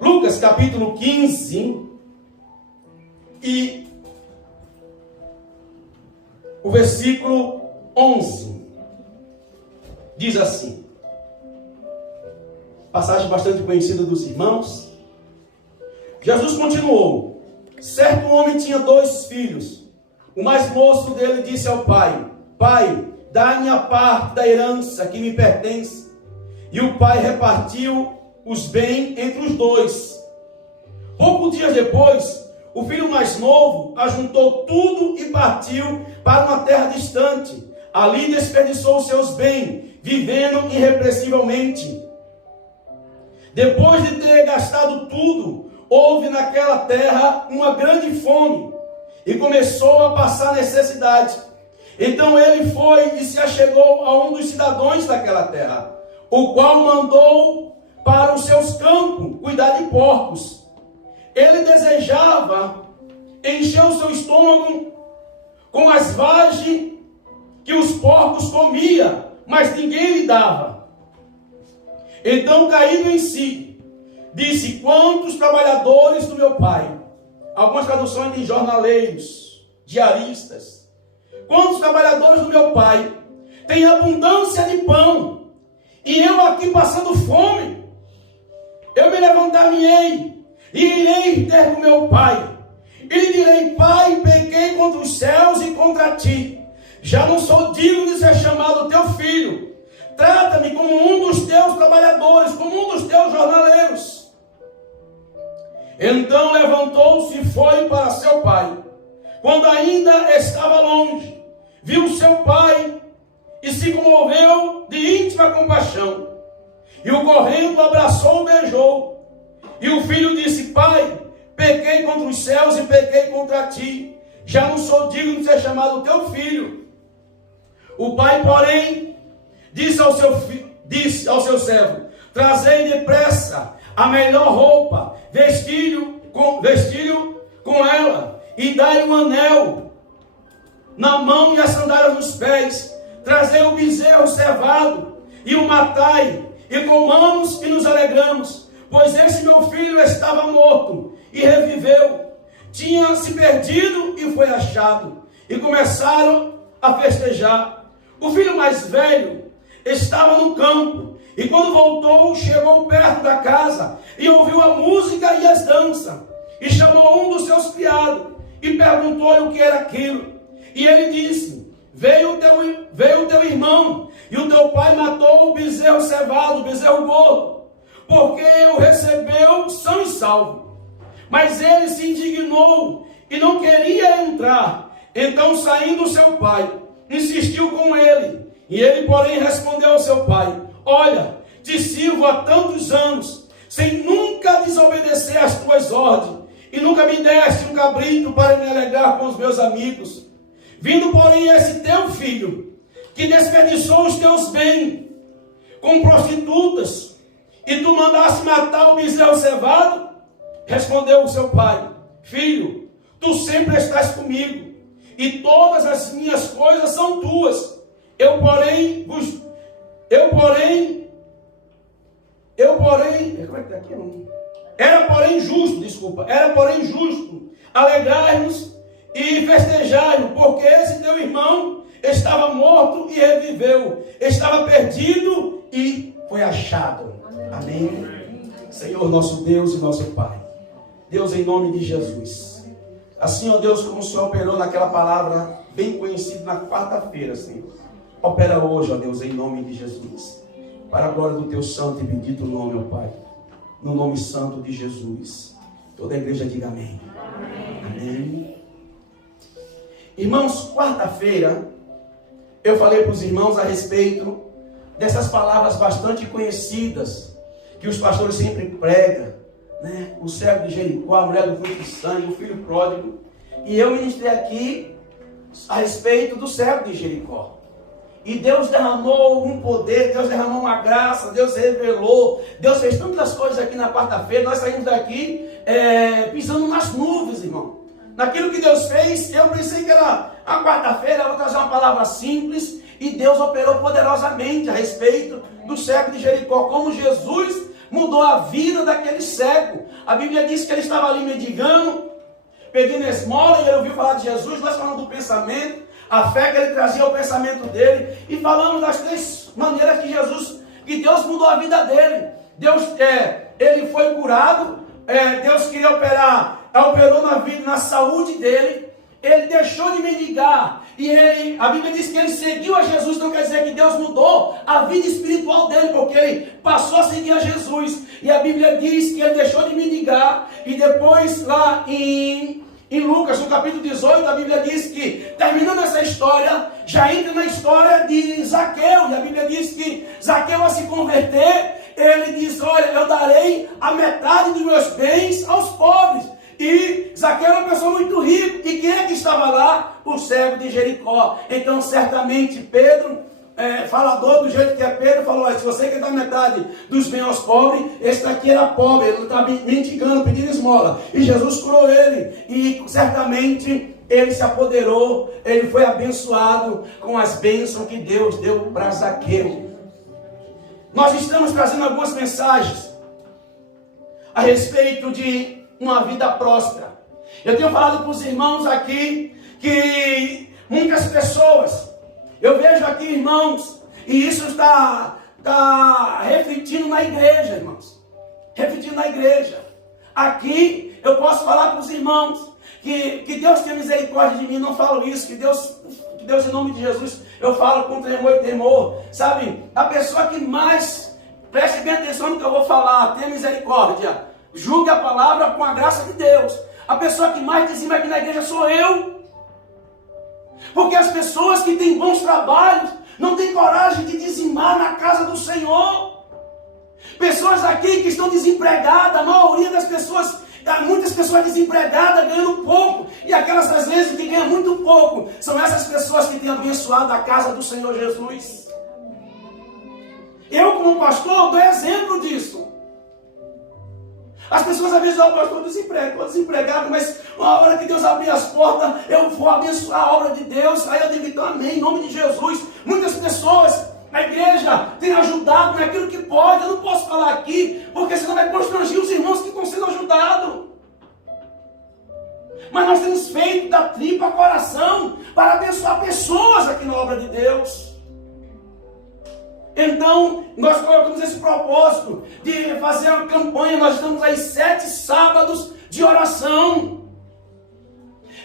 Lucas capítulo 15 e o versículo 11 diz assim, passagem bastante conhecida dos irmãos. Jesus continuou: certo homem tinha 2 filhos. O mais moço dele disse ao pai: Pai, dá-me a parte da herança que me pertence. E o pai repartiu os bens entre os 2. Poucos dias depois, o filho mais novo ajuntou tudo e partiu para uma terra distante. Ali desperdiçou os seus bens, vivendo irrepreensivelmente. Depois de ter gastado tudo, houve naquela terra uma grande fome e começou a passar necessidade. Então ele foi e se achegou a um dos cidadãos daquela terra, o qual mandou para os seus campos cuidar de porcos. Ele desejava encher o seu estômago com as vagens que os porcos comiam, mas ninguém lhe dava. Então, caído em si, disse: quantos trabalhadores do meu pai, algumas traduções de jornaleiros, diaristas, quantos trabalhadores do meu pai têm abundância de pão, e eu aqui passando fome? Eu me levantar-me-ei e irei ter com meu pai, e lhe direi: Pai, pequei contra os céus e contra ti, já não sou digno de ser chamado teu filho. Trata-me como um dos teus trabalhadores, como um dos teus jornaleiros. Então levantou-se e foi para seu pai. Quando ainda estava longe, viu seu pai e se comoveu de íntima compaixão. E o correndo abraçou e beijou. E o filho disse: Pai, pequei contra os céus e pequei contra ti, já não sou digno de ser chamado teu filho. O pai, porém, disse ao seu servo: trazei depressa a melhor roupa, vestiu com ela, e dai um anel na mão e as sandálias nos pés. Trazei o bezerro cevado e o matai, e comamos e nos alegramos, pois esse meu filho estava morto e reviveu, tinha se perdido e foi achado. E começaram a festejar. O filho mais velho estava no campo, e quando voltou, chegou perto da casa e ouviu a música e as danças, e chamou um dos seus criados e perguntou-lhe o que era aquilo. E ele disse: veio o teu irmão, e o teu pai matou o bezerro cevado, o bezerro gordo, porque o recebeu são e salvo. Mas ele se indignou e não queria entrar. Então, saindo seu pai, insistiu com ele. E ele, porém, respondeu ao seu pai: olha, te sirvo há tantos anos, sem nunca desobedecer às tuas ordens, e nunca me deste um cabrito para me alegrar com os meus amigos. Vindo, porém, esse teu filho, que desperdiçou os teus bens com prostitutas, e tu mandaste matar o bezerro cevado? Respondeu o seu pai: filho, tu sempre estás comigo, e todas as minhas coisas são tuas. Era porém justo alegrar-nos e festejar-nos, porque esse teu irmão estava morto e reviveu, estava perdido e foi achado. Amém. Senhor, nosso Deus e nosso Pai, Deus, em nome de Jesus, assim, ó Deus, como o Senhor operou naquela palavra bem conhecida na quarta-feira, Senhor, opera hoje, ó Deus, em nome de Jesus, para a glória do teu santo e bendito nome, ó Pai, no nome santo de Jesus. Toda a igreja diga amém. Amém. Irmãos, quarta-feira eu falei para os irmãos a respeito dessas palavras bastante conhecidas que os pastores sempre pregam, né? O cego de Jericó, a mulher do fluxo de sangue, o filho pródigo. E eu ministrei aqui a respeito do cego de Jericó. E Deus derramou um poder, Deus derramou uma graça, Deus revelou, Deus fez tantas coisas aqui na quarta-feira. Nós saímos daqui pisando nas nuvens, irmão. Naquilo que Deus fez, eu pensei que era a quarta-feira, eu vou trazer uma palavra simples, e Deus operou poderosamente a respeito do cego de Jericó, como Jesus mudou a vida daquele cego. A Bíblia diz que ele estava ali mendigando, pedindo esmola, e ele ouviu falar de Jesus. Nós falamos do pensamento, a fé que ele trazia ao pensamento dele, e falamos das 3 maneiras que Deus mudou a vida dele. Ele foi curado, Deus queria operou na vida, na saúde dele. Ele deixou de mendigar, e a Bíblia diz que ele seguiu a Jesus. Não quer dizer que Deus mudou a vida espiritual dele, porque ele passou a seguir a Jesus. E a Bíblia diz que ele deixou de mendigar, e depois lá em Lucas, no capítulo 18, a Bíblia diz que, terminando essa história, já entra na história de Zaqueu. E a Bíblia diz que Zaqueu, a se converter, ele diz: olha, eu darei a metade dos meus bens aos pobres. E Zaqueu era uma pessoa muito rica. E quem é que estava lá? O cego de Jericó. Então, certamente, Pedro, falador do jeito que é Pedro, falou: olha, se você quer dar metade dos bens aos pobres, esse daqui era pobre, ele está mendigando, pedindo esmola. E Jesus curou ele. E certamente ele se apoderou, ele foi abençoado com as bênçãos que Deus deu para Zaqueu. Nós estamos trazendo algumas mensagens a respeito de uma vida próspera. Eu tenho falado para os irmãos aqui que muitas pessoas, eu vejo aqui, irmãos, e isso está refletindo na igreja, irmãos. Refletindo na igreja. Aqui eu posso falar para os irmãos que Deus tenha misericórdia de mim. Não falo isso, que Deus em nome de Jesus, eu falo com tremor e temor. Sabe, a pessoa que mais, preste bem atenção no que eu vou falar, tenha misericórdia, julgue a palavra com a graça de Deus. A pessoa que mais dizima aqui na igreja sou eu. Porque as pessoas que têm bons trabalhos não têm coragem de dizimar na casa do Senhor. Pessoas aqui que estão desempregadas, a maioria das pessoas, muitas pessoas desempregadas ganhando pouco. E aquelas às vezes que ganham muito pouco, são essas pessoas que têm abençoado a casa do Senhor Jesus. Eu, como pastor, dou exemplo disso. As pessoas às vezes dizem: estou desempregado, mas na hora que Deus abrir as portas, eu vou abençoar a obra de Deus. Aí eu digo: então amém, em nome de Jesus. Muitas pessoas, a igreja tem ajudado naquilo que pode. Eu não posso falar aqui, porque senão vai constranger os irmãos que estão sendo ajudados. Mas nós temos feito da tripa coração para abençoar pessoas aqui na obra de Deus. Então, nós colocamos esse propósito de fazer uma campanha. Nós estamos aí 7 sábados de oração.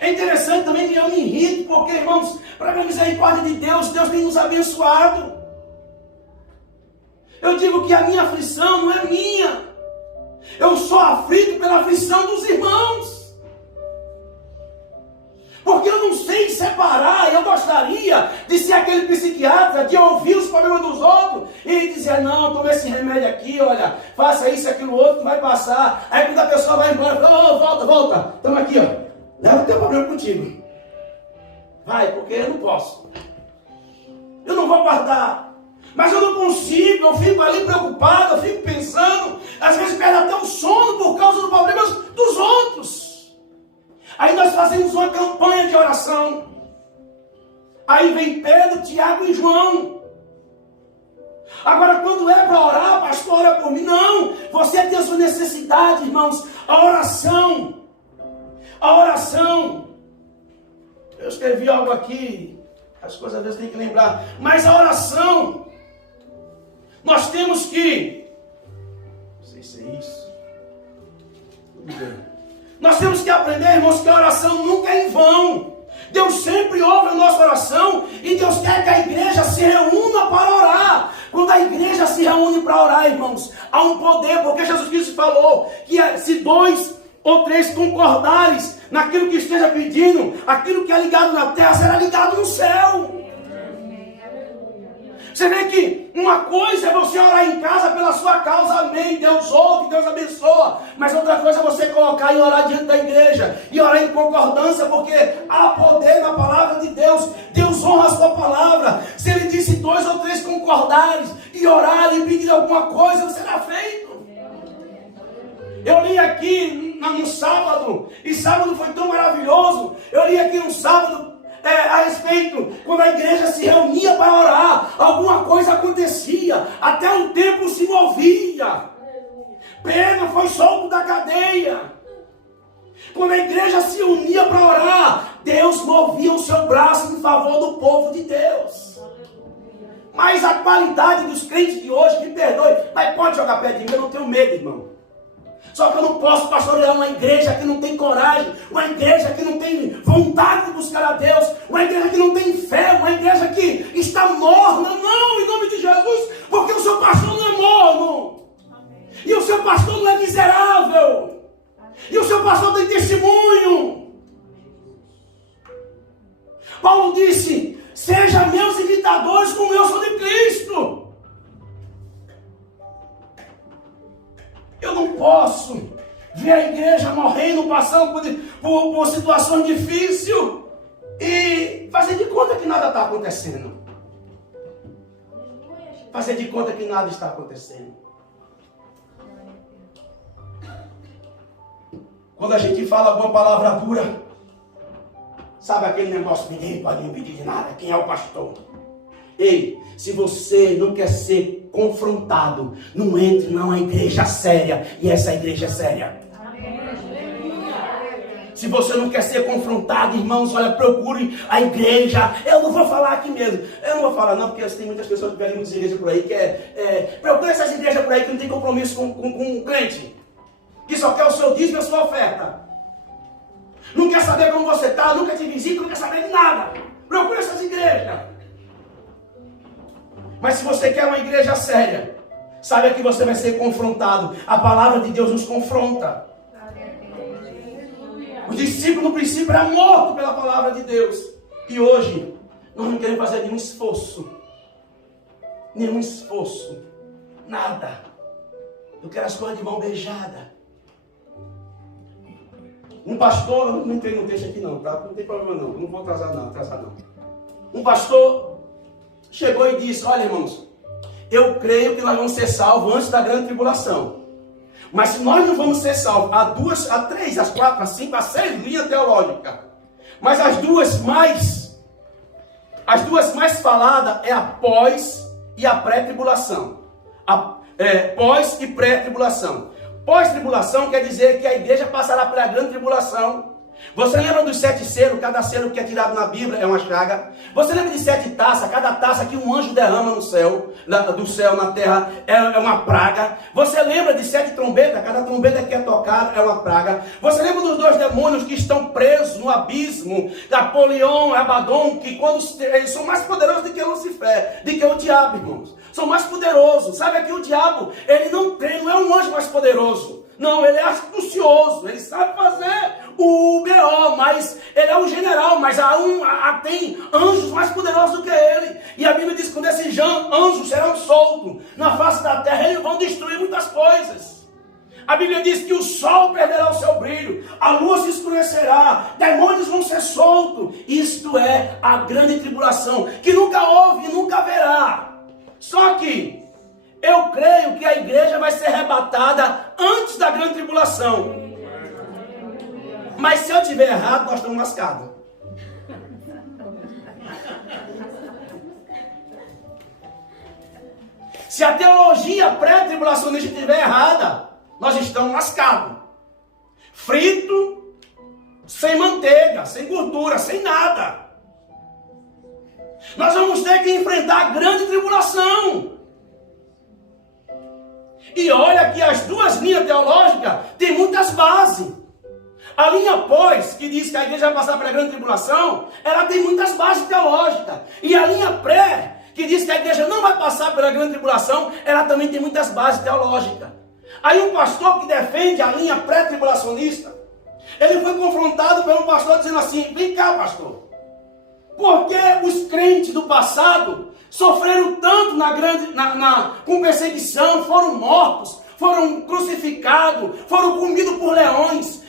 É interessante também que eu me irrito, porque, irmãos, para a misericórdia de Deus, Deus tem nos abençoado. Eu digo que a minha aflição não é minha. Eu sou aflito pela aflição dos irmãos. Porque eu não sei separar. Eu gostaria de ser aquele psiquiatra, de ouvir os problemas dos outros e dizer: não, toma esse remédio aqui, olha, faça isso, aquilo, outro, vai passar. Aí quando a pessoa vai embora, fala: volta, estamos aqui, ó, leva o teu problema contigo. Vai, porque eu não posso. Eu não vou guardar. Mas eu não consigo, eu fico ali preocupado, eu fico pensando, às vezes perde até o sono por causa dos problemas dos outros. Aí nós fazemos uma campanha de oração. Aí vem Pedro, Tiago e João. Agora, quando é para orar, pastor, ora por mim. Não, você tem a sua necessidade, irmãos. A oração. Eu escrevi algo aqui, as coisas às vezes tem que lembrar. Mas a oração, nós temos que... Não sei se é isso. Tudo bem. Nós temos que aprender, irmãos, que a oração nunca é em vão. Deus sempre ouve a nossa oração e Deus quer que a igreja se reúna para orar. Quando a igreja se reúne para orar, irmãos, há um poder, porque Jesus Cristo falou que se 2 ou 3 concordares naquilo que esteja pedindo, aquilo que é ligado na terra será ligado no céu. Você vê que uma coisa é você orar em casa pela sua causa, amém, Deus ouve, Deus abençoa. Mas outra coisa é você colocar e orar diante da igreja, e orar em concordância, porque há poder na palavra de Deus. Deus honra a sua palavra. Se Ele disse 2 ou 3 concordares, e orar e pedir alguma coisa, será feito. Eu li aqui no sábado, e sábado foi tão maravilhoso. Eu li aqui no sábado, a respeito, quando a igreja se reunia para orar, alguma coisa acontecia, até um templo se movia. Pedro foi solto da cadeia. Quando a igreja se unia para orar, Deus movia o seu braço em favor do povo de Deus. Mas a qualidade dos crentes de hoje, me perdoe, mas pode jogar perto de mim, eu não tenho medo, irmão. Só que eu não posso pastorear uma igreja que não tem coragem, uma igreja que não tem vontade de buscar a Deus, uma igreja que não tem fé, uma igreja que está morna. Não, em nome de Jesus, porque o seu pastor não é morno. E o seu pastor não é miserável. E o seu pastor tem testemunho. Paulo disse: seja meus imitadores como eu sou de Cristo. Eu não posso ver a igreja morrendo, passando por situações difíceis e fazer de conta que nada está acontecendo. Fazer de conta que nada está acontecendo. Quando a gente fala alguma palavra dura, sabe aquele negócio, ninguém pode impedir de nada, quem é o pastor? Ei, se você não quer ser confrontado, não entre numa igreja séria, e essa igreja é séria. Se você não quer ser confrontado, irmãos, olha, procure a igreja. Eu não vou falar aqui mesmo. Eu não vou falar não, porque tem muitas pessoas que vêm muitas igrejas por aí, procure essas igrejas por aí que não tem compromisso com o crente. Que só quer o seu dízimo e a sua oferta. Não quer saber como você está, nunca te visita, não quer saber de nada. Procure essas igrejas. Mas se você quer uma igreja séria, saiba que você vai ser confrontado. A palavra de Deus nos confronta. O discípulo no princípio era morto pela palavra de Deus. E hoje, nós não queremos fazer nenhum esforço. Nenhum esforço. Nada. Eu quero as coisas de mão beijada. Um pastor, não entrei no texto aqui não, tá? Não tem problema não, não vou atrasar não. Um pastor chegou e disse: olha, irmãos, eu creio que nós vamos ser salvos antes da grande tribulação. Mas se nós não vamos ser salvos, há 2, há 3, há 4, há 5, há 6 linhas teológicas. Mas as duas mais faladas é a pós e a pré-tribulação. Pós e pré-tribulação. Pós-tribulação quer dizer que a igreja passará pela grande tribulação. Você lembra dos 7 selos? Cada selo que é tirado na Bíblia é uma chaga. Você lembra de 7 taças? Cada taça que um anjo derrama no céu, do céu na terra, é uma praga. Você lembra de 7 trombetas? Cada trombeta que é tocada é uma praga. Você lembra dos 2 demônios que estão presos no abismo? Apolion e Abaddon, que quando eles são mais poderosos do que Lucifer, do que o diabo, irmãos. São mais poderosos. Sabe que o diabo, ele não é um anjo mais poderoso. Não, ele é astucioso, ele sabe fazer o B.O., mas ele é um general, mas tem anjos mais poderosos do que ele. E a Bíblia diz que quando esses anjos serão soltos na face da terra, eles vão destruir muitas coisas. A Bíblia diz que o sol perderá o seu brilho, a lua se escurecerá, demônios vão ser soltos. Isto é a grande tribulação, que nunca houve e nunca haverá. Só que eu creio que a igreja vai ser arrebatada antes da grande tribulação. Mas se eu estiver errado, nós estamos lascados. Se a teologia pré-tribulacionista estiver errada, nós estamos lascados. Frito, sem manteiga, sem gordura, sem nada. Nós vamos ter que enfrentar a grande tribulação. E olha que as 2 linhas teológicas têm muitas bases. A linha pós, que diz que a igreja vai passar pela grande tribulação, ela tem muitas bases teológicas. E a linha pré, que diz que a igreja não vai passar pela grande tribulação, ela também tem muitas bases teológicas. Aí um pastor que defende a linha pré-tribulacionista, ele foi confrontado pelo pastor dizendo assim: vem cá, pastor, por que os crentes do passado sofreram tanto com perseguição, foram mortos, foram crucificados, foram comidos por leões?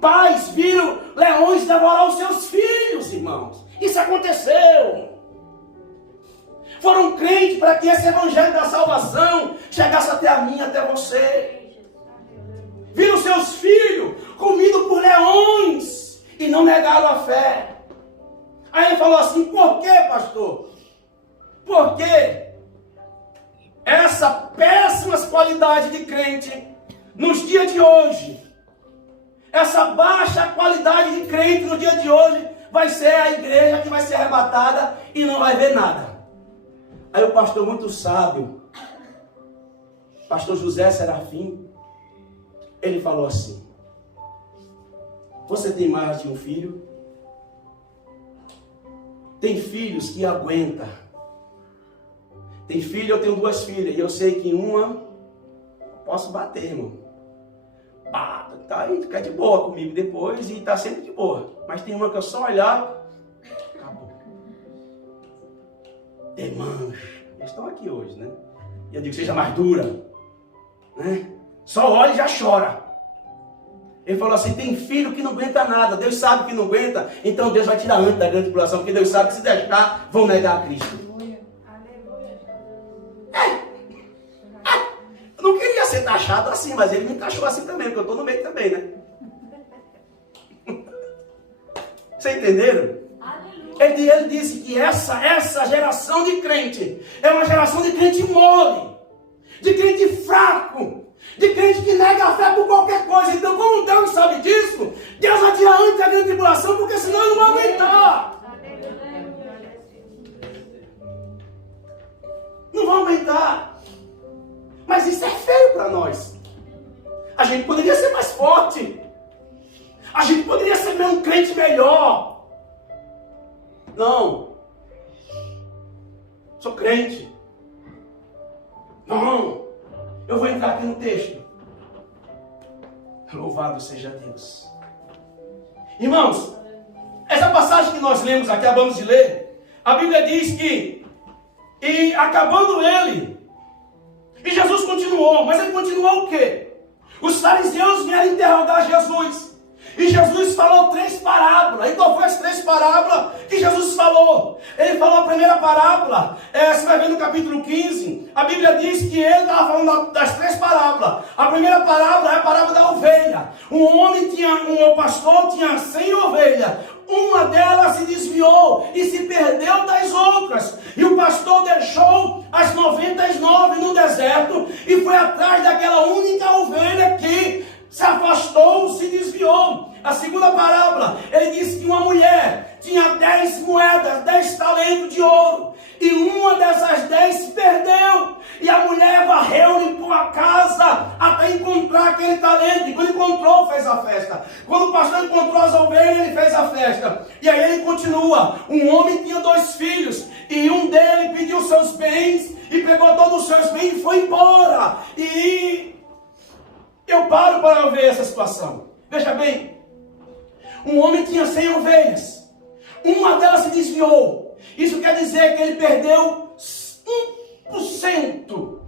Pais viram leões devorar os seus filhos, irmãos. Isso aconteceu. Foram crentes para que esse evangelho da salvação chegasse até a mim, até você. Viram seus filhos comidos por leões e não negaram a fé. Aí ele falou assim: por que, pastor? Porque essa péssima qualidade de crente nos dias de hoje, essa baixa qualidade de crente no dia de hoje vai ser a igreja que vai ser arrebatada e não vai ver nada. Aí o pastor muito sábio, pastor José Serafim, ele falou assim: você tem mais de um filho? Tem filhos que aguentam. Tem filho, eu tenho 2 filhas, e eu sei que uma posso bater, irmão. Tá aí, fica de boa comigo depois e tá sempre de boa. Mas tem uma que eu só olhar, acabou. Irmãos, eles estão aqui hoje, né? E eu digo, seja mais dura, né? Só olha e já chora. Ele falou assim, tem filho que não aguenta nada. Deus sabe que não aguenta, então Deus vai tirar antes da grande tribulação, porque Deus sabe que se deixar, vão negar a Cristo. Eu não queria ser taxado assim, mas ele me taxou assim também, porque eu estou no meio também, né? Vocês entenderam? Ele disse que essa geração de crente é uma geração de crente mole, de crente fraco, de crente que nega a fé por qualquer coisa. Então, como Deus sabe disso, Deus vai tirar antes da grande tribulação, porque senão ele não vai aguentar. Não vai aumentar. Mas isso é feio para nós. A gente poderia ser mais forte. A gente poderia ser um crente melhor. Não. Sou crente. Não. Eu vou entrar aqui no texto. Louvado seja Deus. Irmãos, essa passagem que nós lemos aqui, acabamos de ler, a Bíblia diz que, e acabando ele, e Jesus continuou, mas ele continuou o quê? Os fariseus vieram interrogar Jesus. E Jesus falou 3 parábolas. E qual foi as 3 parábolas que Jesus falou? Ele falou a primeira parábola, você vai ver no capítulo 15, a Bíblia diz que ele estava falando das 3 parábolas. A primeira parábola é a parábola da ovelha. Um pastor tinha 100 ovelhas. Uma delas se desviou e se perdeu das outras. E o pastor deixou as 99 no deserto e foi atrás daquela única ovelha que se afastou, se desviou. A segunda parábola, ele disse que uma mulher tinha 10 moedas, 10 talentos de ouro. E uma dessas 10 se perdeu. E a mulher varreu, limpou a casa até encontrar aquele talento. E quando encontrou, fez a festa. Quando o pastor encontrou as ovelhas, ele fez a festa. E aí ele continua. Um homem tinha 2 filhos. E um dele pediu seus bens. E pegou todos os seus bens e foi embora. E eu paro para ver essa situação. Veja bem. Um homem tinha 100 ovelhas. Uma delas se desviou. Isso quer dizer que ele perdeu 1%.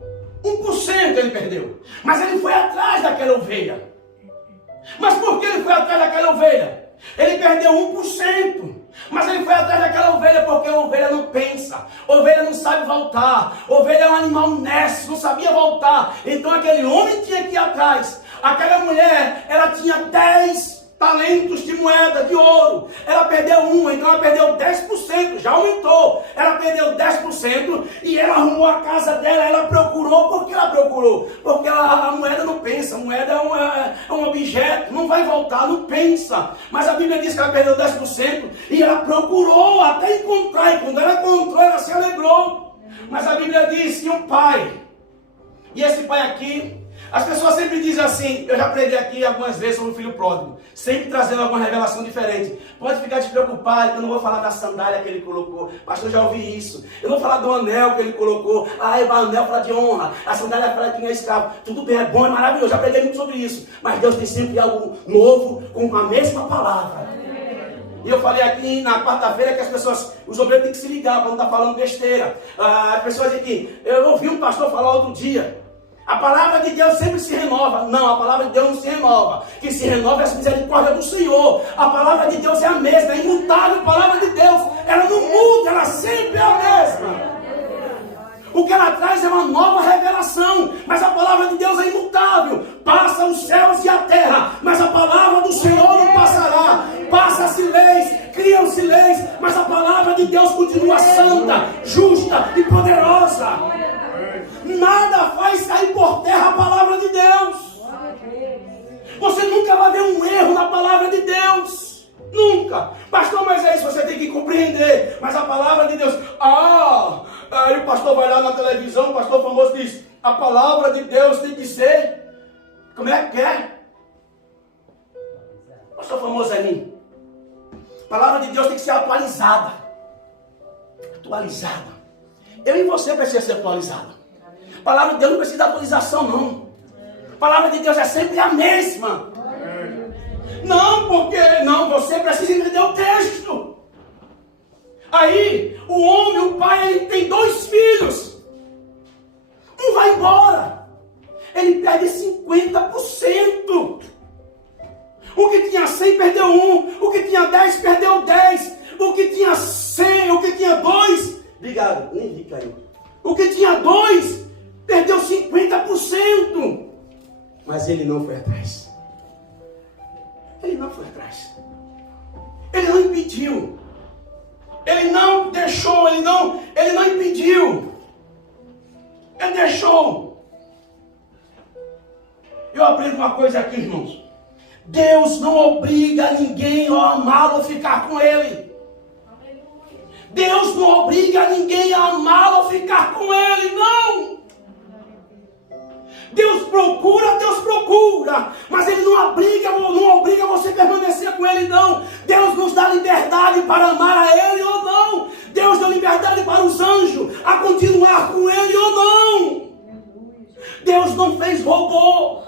1% ele perdeu. Mas ele foi atrás daquela ovelha. Mas por que ele foi atrás daquela ovelha? Ele perdeu 1%. Mas ele foi atrás daquela ovelha porque a ovelha não pensa. A ovelha não sabe voltar. A ovelha é um animal honesto, não sabia voltar. Então aquele homem tinha que ir atrás. Aquela mulher, ela tinha 10 talentos de moeda, de ouro. Ela perdeu 1, então ela perdeu 10%, já aumentou. Ela perdeu 10% e ela arrumou a casa dela, ela procurou. Por que ela procurou? Porque a moeda não pensa, a moeda é um objeto, não vai voltar, não pensa. Mas a Bíblia diz que ela perdeu 10% e ela procurou até encontrar. E quando ela encontrou, ela se alegrou. Mas a Bíblia diz que um pai, e esse pai aqui, as pessoas sempre dizem assim, eu já preguei aqui algumas vezes sobre o filho pródigo, sempre trazendo alguma revelação diferente. Pode ficar despreocupado, que eu não vou falar da sandália que ele colocou. Pastor, eu já ouvi isso. Eu não vou falar do anel que ele colocou. O anel fala de honra, a sandália fala que não é escravo. Tudo bem, é bom, é maravilhoso, já preguei muito sobre isso. Mas Deus tem sempre algo novo com a mesma palavra. E eu falei aqui na quarta-feira que os obreiros têm que se ligar para não estar falando besteira. As pessoas dizem que eu ouvi um pastor falar outro dia, a palavra de Deus sempre se renova. Não, a palavra de Deus não se renova. Que se renova é a misericórdia do Senhor. A palavra de Deus é a mesma, é imutável. A palavra de Deus, ela não muda, ela sempre é a mesma. O que ela traz é uma nova revelação. Mas a palavra de Deus é imutável. Passa os céus e a terra, mas a palavra do Senhor não passará. Passa-se leis, criam-se leis, mas a palavra de Deus continua santa, justa e poderosa. Nada faz cair por terra a palavra de Deus. Você nunca vai ver um erro na palavra de Deus. Nunca. Pastor, mas é isso, você tem que compreender. Mas a palavra de Deus... Aí o pastor vai lá na televisão, o pastor famoso diz, a palavra de Deus tem que ser... Como é que é? Pastor famoso ali. A palavra de Deus tem que ser atualizada. Atualizada. Eu e você precisa ser atualizada. A palavra de Deus não precisa de atualização, não. A palavra de Deus é sempre a mesma. Não, porque não, você precisa entender o texto. Aí, o homem, o pai, ele tem 2 filhos. Um vai embora. Ele perde 50%. O que tinha 100 perdeu 1. O que tinha 10 perdeu 10. O que tinha 100, o que tinha 2. Obrigado, nem vi, caiu. O que tinha 2 perdeu 50%. Mas ele não foi atrás. Ele não foi atrás. Ele não impediu. Ele não deixou, ele não impediu. Ele deixou. Eu aprendo uma coisa aqui, irmãos. Deus não obriga ninguém a amá-lo ou ficar com ele. Deus não obriga ninguém a amá-lo ou ficar com ele, não. Deus procura, mas Ele não obriga você a permanecer com Ele, não. Deus nos dá liberdade para amar a Ele ou não. Deus dá liberdade para os anjos a continuar com Ele ou não. Deus não fez robô.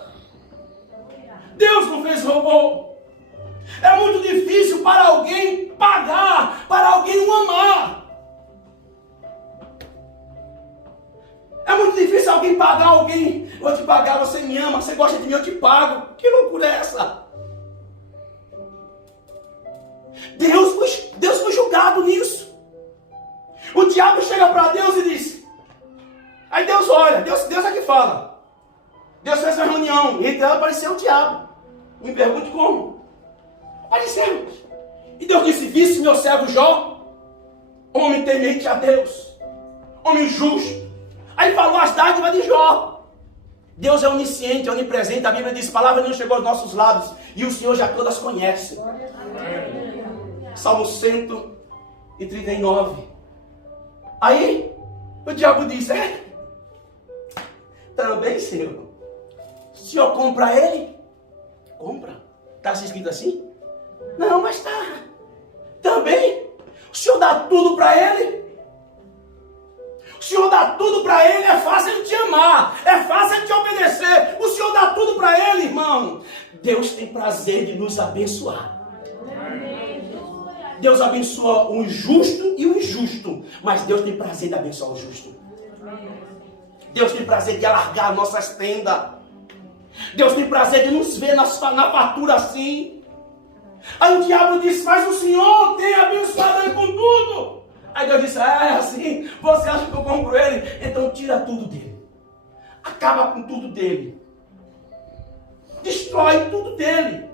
Deus não fez robô. É muito difícil para alguém pagar, para alguém o amar. É muito difícil alguém pagar alguém. Vou te pagar, você me ama, você gosta de mim, eu te pago. Que loucura é essa? Deus foi julgado nisso. O diabo chega para Deus e diz. Aí Deus olha, Deus é que fala. Deus fez uma reunião, e entre ela apareceu o diabo. Me pergunte como. Apareceu. E Deus disse, visse meu servo Jó, homem temente a Deus, homem justo. Aí falou as dádivas de Jó. Deus é onisciente, é onipresente. A Bíblia diz, a palavra não chegou aos nossos lábios, e o Senhor já todas conhece. Salmo 139. Aí, o diabo disse, também, Senhor, o Senhor compra ele? Compra. Está escrito assim? Não, mas está. Também, o Senhor dá tudo para ele? O Senhor dá tudo para ele, é fácil ele te amar, é fácil ele te obedecer. O Senhor dá tudo para ele, irmão. Deus tem prazer de nos abençoar. Deus abençoa o justo e o injusto, mas Deus tem prazer de abençoar o justo. Deus tem prazer de alargar nossas tendas. Deus tem prazer de nos ver na fartura assim. Aí o diabo disse, mas o Senhor tem abençoado ele com tudo. Aí Deus disse, é assim, você acha que eu compro ele? Então tira tudo dele. Acaba com tudo dele. Destrói tudo dele.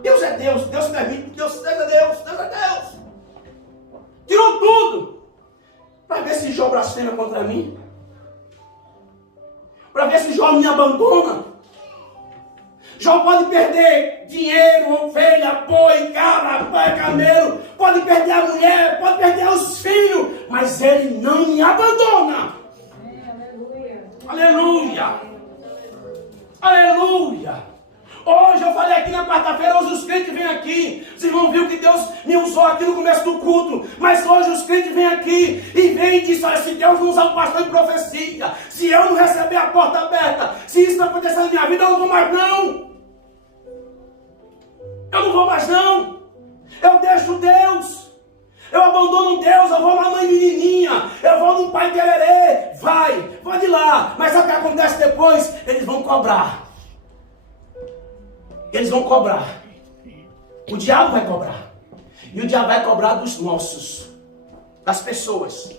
Deus é Deus, Deus permite, Deus é Deus, Deus é Deus. Tirou tudo. Para ver se Jó blasfema contra mim. Para ver se Jó me abandona. Jó pode perder dinheiro, ovelha, boi, cabra, camelo, pode perder a mulher, pode perder os filhos, mas ele não me abandona. Aleluia. Aleluia. Hoje eu falei aqui na quarta-feira, hoje os crentes vêm aqui. Os irmãos viram que Deus me usou aqui no começo do culto. Mas hoje os crentes vêm aqui e vêm e dizem, olha, se Deus não usar o pastor em profecia, se eu não receber a porta aberta, se isso não acontecer na minha vida, eu não vou mais não. Eu não vou mais não. Eu deixo Deus. Eu abandono Deus, eu vou na mãe menininha, eu vou no pai tererê. Vai, pode ir lá. Mas sabe o que acontece depois? Eles vão cobrar. Eles vão cobrar. O diabo vai cobrar. E o diabo vai cobrar dos nossos, das pessoas.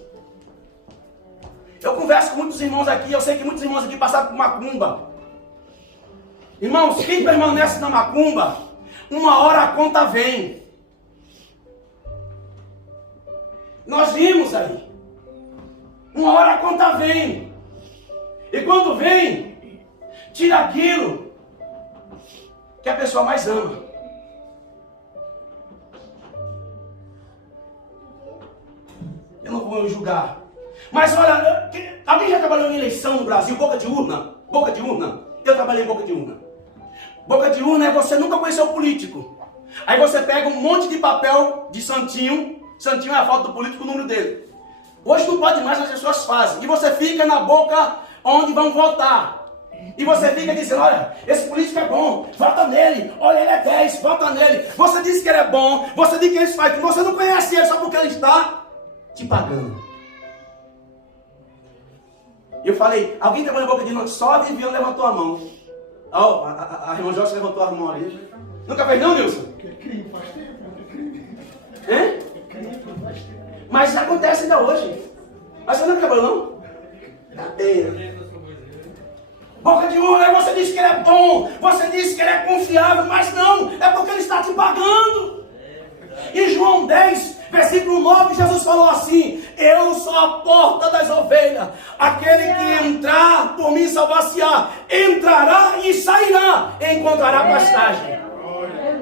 Eu converso com muitos irmãos aqui. Eu sei que muitos irmãos aqui passaram por macumba. Irmãos, quem permanece na macumba, uma hora a conta vem. Nós vimos aí. Uma hora a conta vem. E quando vem, tira aquilo que a pessoa mais ama. Eu não vou julgar. Mas olha, alguém já trabalhou em eleição no Brasil? Boca de urna? Boca de urna? Eu trabalhei em boca de urna. Boca de urna é você nunca conheceu o político. Aí você pega um monte de papel de santinho. Santinho é a foto do político, o número dele. Hoje não pode mais, as pessoas fazem. E você fica na boca onde vão votar. E você fica dizendo, olha, esse político é bom, vota nele. Olha, ele é 10, vota nele. Você diz que ele é bom, você diz que ele faz. Você não conhece ele só porque ele está te pagando. Eu falei, alguém trabalha na boca de urna? Só a Viviane levantou a mão. Oh, a irmã Jorge levantou a mão ali. Nunca fez não, Nilson? Que crime, faz tempo, é crime. Hein? Crime, faz tempo. Mas isso acontece ainda hoje. Mas você não trabalhou não? Boca de urna, aí você diz que ele é bom, você diz que ele é confiável, mas não, é porque ele está te pagando. Em João 10, versículo 9, Jesus falou assim: eu sou a porta das ovelhas, aquele que entrar por mim salvar-se-á, entrará e sairá, encontrará pastagem.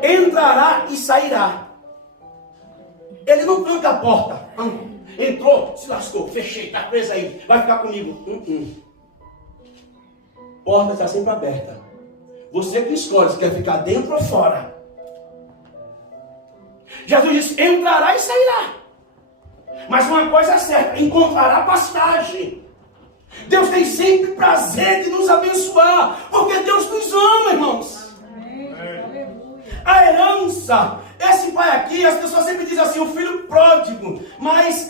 Entrará e sairá. Ele não tranca a porta. Entrou, se lascou, fechei, está preso aí, vai ficar comigo. Porta está sempre aberta. Você que escolhe se quer ficar dentro ou fora. Jesus disse, entrará e sairá. Mas uma coisa é certa, encontrará pastagem. Deus tem sempre prazer de nos abençoar, porque Deus nos ama, irmãos. A herança, esse pai aqui, as pessoas sempre dizem assim, o filho pródigo, mas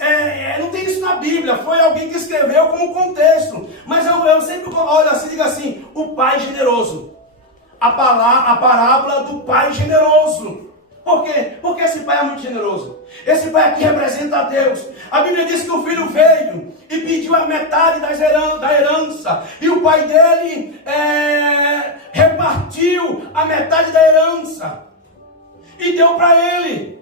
não tem isso na Bíblia, foi alguém que escreveu como contexto, mas eu sempre olho assim, digo assim, o pai generoso, a parábola do pai generoso. Por quê? Porque esse pai é muito generoso, esse pai aqui representa a Deus. A Bíblia diz que o filho veio e pediu a metade da herança, e o pai dele repartiu a metade da herança e deu para ele.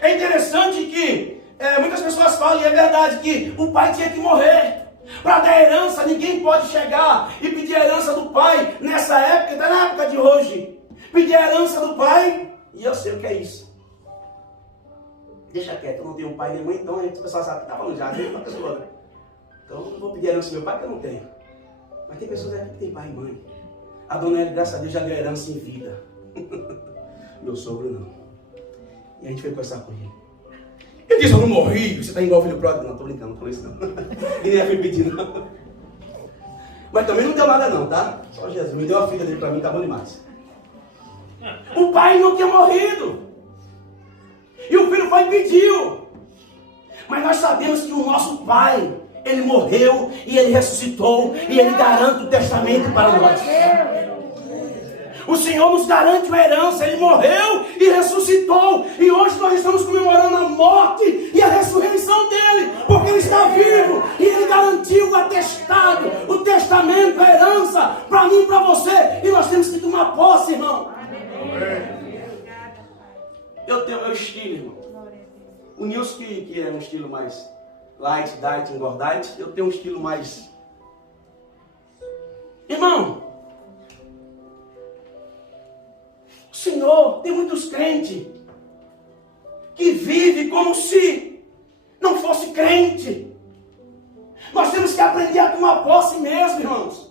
É interessante que muitas pessoas falam, e é verdade, que o pai tinha que morrer para dar herança. Ninguém pode chegar e pedir a herança do pai nessa época, até na época de hoje. Pedir a herança do pai, e eu sei o que é isso. Deixa quieto, eu não tenho pai nem mãe, então a gente, o pessoal sabe que está falando já, né? Então eu não vou pedir a herança do meu pai, porque eu não tenho. Mas tem pessoas aqui que tem pai e mãe. A dona Eli, graças a Deus, já deu herança em vida. Meu sogro não. E a gente foi conversar com ele. Ele disse, eu não morri, você está igual o filho pródigo. Não, estou brincando, não falei isso não. E nem fui pedir não. Mas também não deu nada não, tá? Só Jesus, me deu a filha dele para mim, tá bom demais. O pai não tinha morrido. E o filho foi e pediu. Mas nós sabemos que o nosso pai, ele morreu e ele ressuscitou. E ele garante o testamento para nós. O Senhor nos garante uma herança. Ele morreu e ressuscitou. E hoje nós estamos comemorando a morte e a ressurreição dele. Porque ele está vivo. E ele garantiu o atestado, o testamento, a herança para mim e para você. E nós temos que tomar posse, irmão. Eu tenho meu estilo, irmão. O Nilson, que é um estilo mais light, diet, engordite, eu tenho um estilo mais... Irmão, o Senhor, tem muitos crentes que vivem como se não fosse crente. Nós temos que aprender a tomar posse mesmo, irmãos.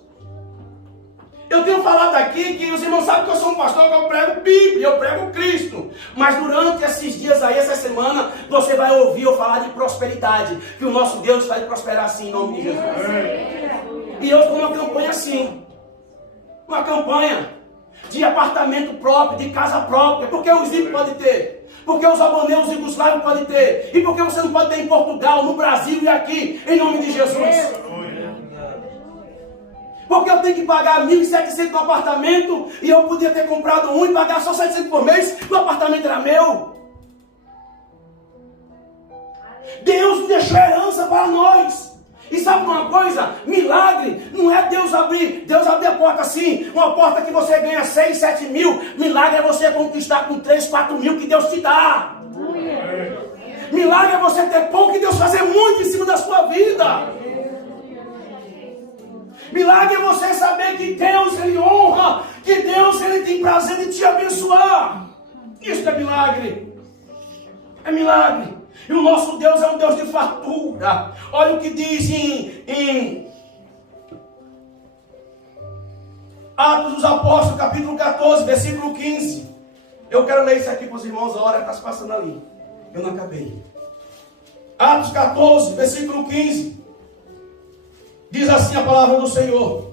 Eu tenho falado aqui que os irmãos sabem que eu sou um pastor, que eu prego Bíblia, eu prego Cristo. Mas durante esses dias aí, essa semana, você vai ouvir eu falar de prosperidade. Que o nosso Deus vai prosperar assim em nome de Jesus. E eu estou numa campanha assim. Uma campanha de apartamento próprio, de casa própria. Porque os ímpios podem ter. Porque os aboneus, os iugoslavos podem ter. E porque você não pode ter em Portugal, no Brasil e aqui, em nome de Jesus. Porque eu tenho que pagar 1.700 no apartamento e eu podia ter comprado um e pagar só 700 por mês, o apartamento era meu. Deus deixou herança para nós. E sabe uma coisa? Milagre não é Deus abrir a porta assim, uma porta que você ganha 6, 7 mil. Milagre é você conquistar com 3, 4 mil que Deus te dá. Milagre é você ter pouco e Deus fazer muito em cima da sua vida. Milagre é você saber que Deus, Ele honra, que tem prazer em te abençoar. Isso é milagre. É milagre. E o nosso Deus é um Deus de fartura. Olha o que diz em Atos dos Apóstolos, capítulo 14, versículo 15. Eu quero ler isso aqui para os irmãos, a hora está se passando ali. Eu não acabei. Atos 14, versículo 15. Diz assim a palavra do Senhor.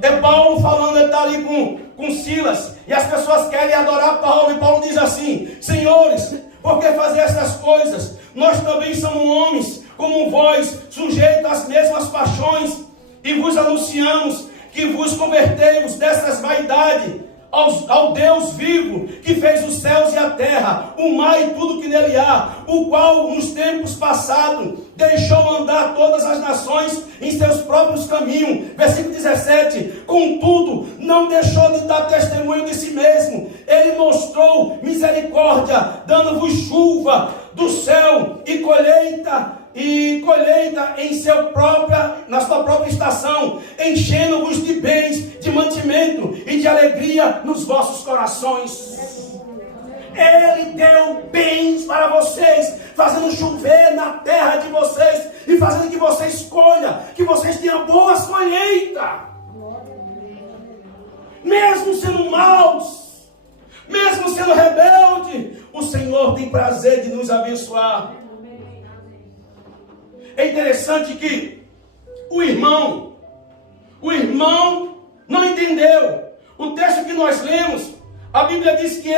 É Paulo falando, ele está ali com Silas. E as pessoas querem adorar Paulo. E Paulo diz assim: senhores, por que fazer essas coisas? Nós também somos homens, como vós, sujeitos às mesmas paixões. E vos anunciamos que vos convertemos dessas vaidades ao Deus vivo, que fez os céus e a terra, o mar e tudo que nele há, o qual nos tempos passados deixou andar todas as nações em seus próprios caminhos. Versículo 17. Contudo, não deixou de dar testemunho de si mesmo. Ele mostrou misericórdia, dando-vos chuva do céu e colheita na sua própria estação, enchendo-vos de bens, de mantimento e de alegria nos vossos corações. Ele deu bens para vocês, fazendo chover na terra de vocês e fazendo que vocês colham, que vocês tenham boas colheitas. Mesmo sendo maus, mesmo sendo rebelde, o Senhor tem prazer de nos abençoar. É interessante que o irmão não entendeu. O texto que nós lemos, a Bíblia diz que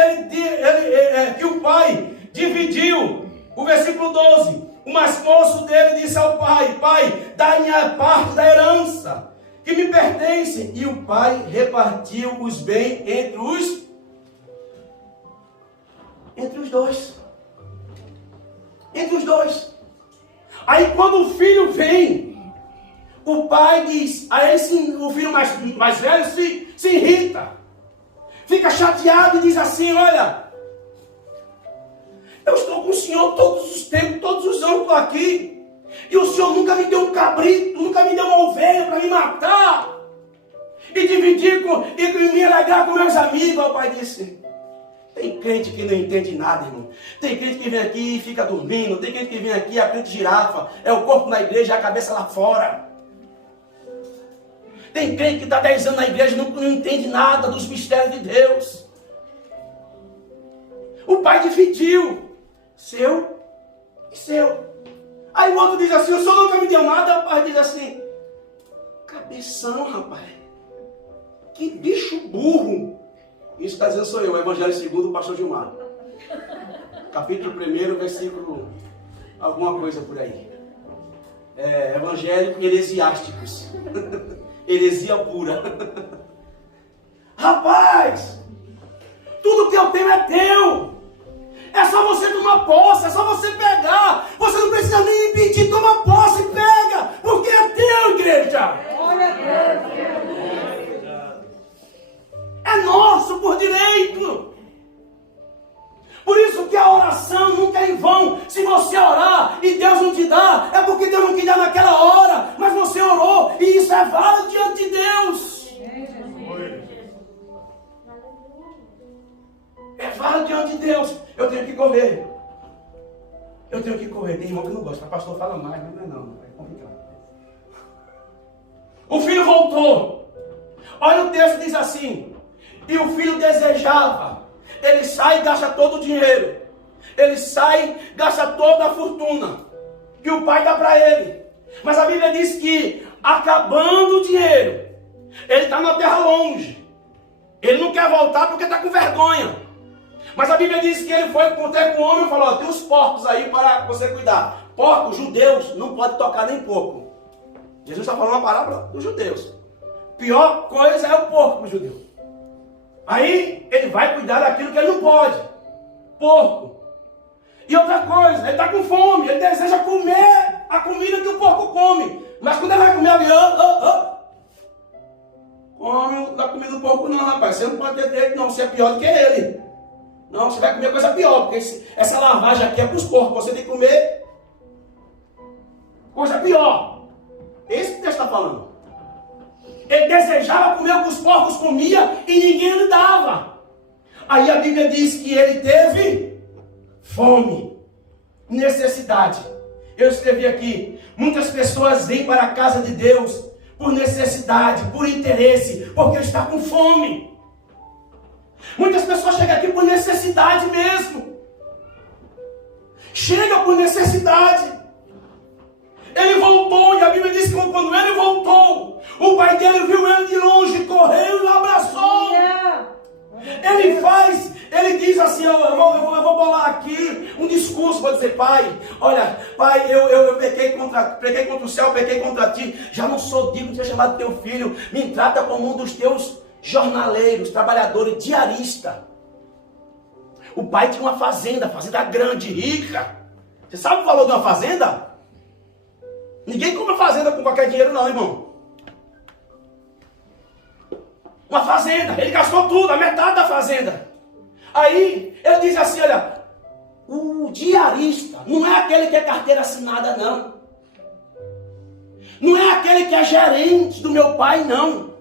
que o pai dividiu. O versículo 12. O mais moço dele disse ao pai: pai, dá-me a parte da herança que me pertence. E o pai repartiu os bens entre os dois. Entre os dois. Aí quando o filho vem, o pai diz, aí o filho mais velho se irrita, fica chateado e diz assim: olha, eu estou com o senhor todos os tempos, todos os anos estou aqui, e o senhor nunca me deu um cabrito, nunca me deu uma ovelha para me matar, e dividir e me alegrar com meus amigos. O pai disse: tem crente que não entende nada, irmão. Tem crente que vem aqui e fica dormindo. Tem crente que vem aqui, a crente girafa, é o corpo na igreja e a cabeça lá fora. Tem crente que está 10 anos na igreja e não entende nada dos mistérios de Deus. O pai dividiu seu e seu. Aí o outro diz assim: o senhor nunca me deu nada. O pai diz assim: cabeção, rapaz, que bicho burro. Isso está dizendo sou eu, o Evangelho segundo o pastor Gilmar. Capítulo 1, versículo alguma coisa por aí. Evangélico heresiásticos. Heresia pura. Rapaz, tudo que eu tenho é teu. É só você tomar posse, é só você pegar. Você não precisa nem me pedir, toma posse e pega, porque é teu, igreja. Glória a Deus. É nosso por direito. Por isso que a oração nunca é em vão. Se você orar e Deus não te dá, é porque Deus não te dá naquela hora. Mas você orou e isso é válido diante de Deus. É válido diante de Deus. Eu tenho que correr. Tem irmão que não gosta. O pastor fala mais, mas não é complicado. O filho voltou. Olha o texto, diz assim: e o filho desejava. Ele sai e gasta todo o dinheiro. Ele sai, gasta toda a fortuna que o pai dá para ele. Mas a Bíblia diz que, acabando o dinheiro, ele está na terra longe. Ele não quer voltar porque está com vergonha. Mas a Bíblia diz que ele foi encontrar com o homem e falou: tem uns porcos aí para você cuidar. Porcos, judeus, não pode tocar nem porco. Jesus está falando uma parábola dos judeus. Pior coisa é o porco para o judeu. Aí ele vai cuidar daquilo que ele não pode. Porco. E outra coisa, ele está com fome. Ele deseja comer a comida que o porco come. Mas quando ele vai comer ali, come da comida do porco não, rapaz. Você não pode ter direito não, você é pior do que ele. Não, você vai comer coisa pior. Porque essa lavagem aqui é para os porcos. Você tem que comer coisa pior. Esse que Deus está falando. Ele desejava comer o que os porcos comiam e ninguém lhe dava. Aí a Bíblia diz que ele teve fome, necessidade. Eu escrevi aqui, muitas pessoas vêm para a casa de Deus por necessidade, por interesse, porque está com fome. Muitas pessoas chegam aqui por necessidade mesmo. Chega por necessidade. Ele voltou, e a Bíblia diz que quando ele voltou, o pai dele viu ele de longe, correu e o abraçou. Ele diz assim, eu vou bolar aqui um discurso, vou dizer, pai, olha, pai, eu pequei contra o céu, pequei contra ti, já não sou digno de ser chamado teu filho, me trata como um dos teus jornaleiros, trabalhadores, diarista. O pai tinha uma fazenda grande, rica. Você sabe o valor de uma fazenda? Ninguém compra fazenda com qualquer dinheiro não, irmão. Uma fazenda, ele gastou tudo, a metade da fazenda. Aí, ele diz assim, olha, o diarista não é aquele que é carteira assinada, não. Não é aquele que é gerente do meu pai, não.